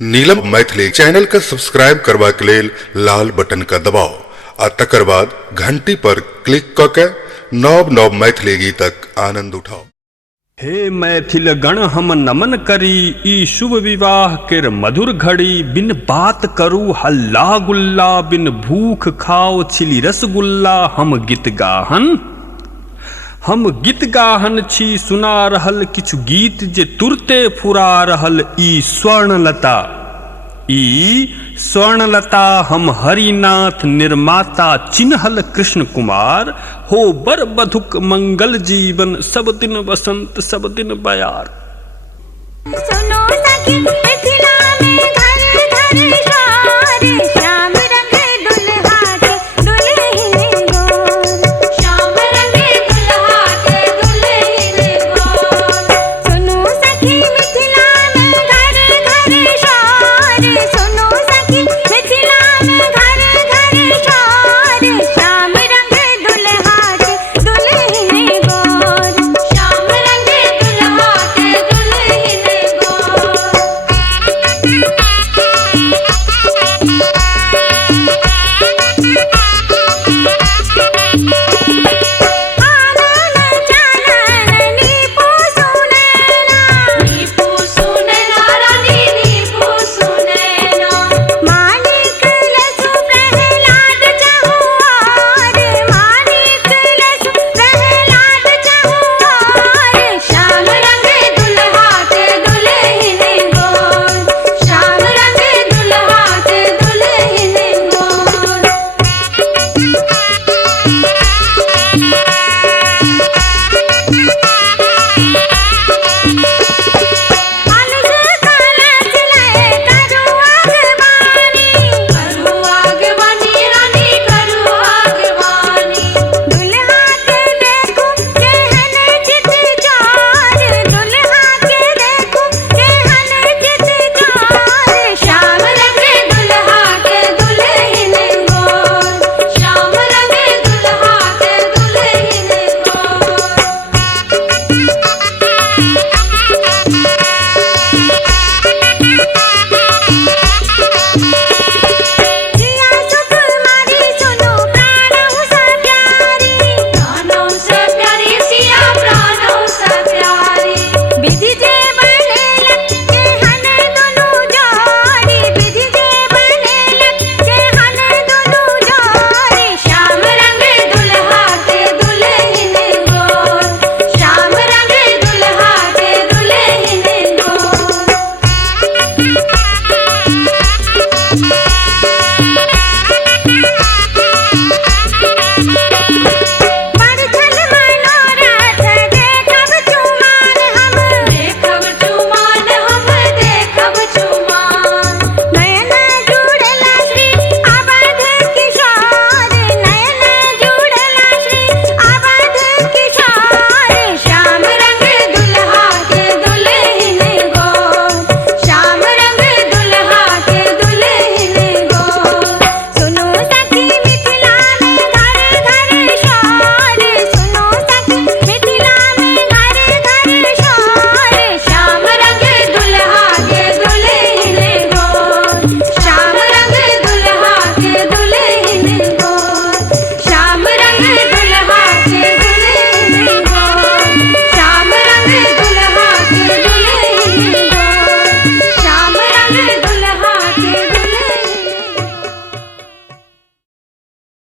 नीलम Maithili channel का subscribe करबा के लेल लाल बटन का दबाओ आ तकर बाद घंटी पर क्लिक क के नव नव मैथिली गीतक आनंद उठाओ। हे मैथिल गण हम नमन करी ई शुभ विवाह केर मधुर घड़ी। बिन बात करू हल्ला गुल्ला, बिन भूख खाओ छिली रसगुल्ला। हम गीत गाहन छी सुना रहल किछु गीत जे तुरते फुरा रहल। ई स्वर्णलता हम हरिनाथ निर्माता चिन्हल कृष्ण कुमार। हो बर बधुक मंगल जीवन, सब दिन बसंत सब दिन बयार। सुनो सखी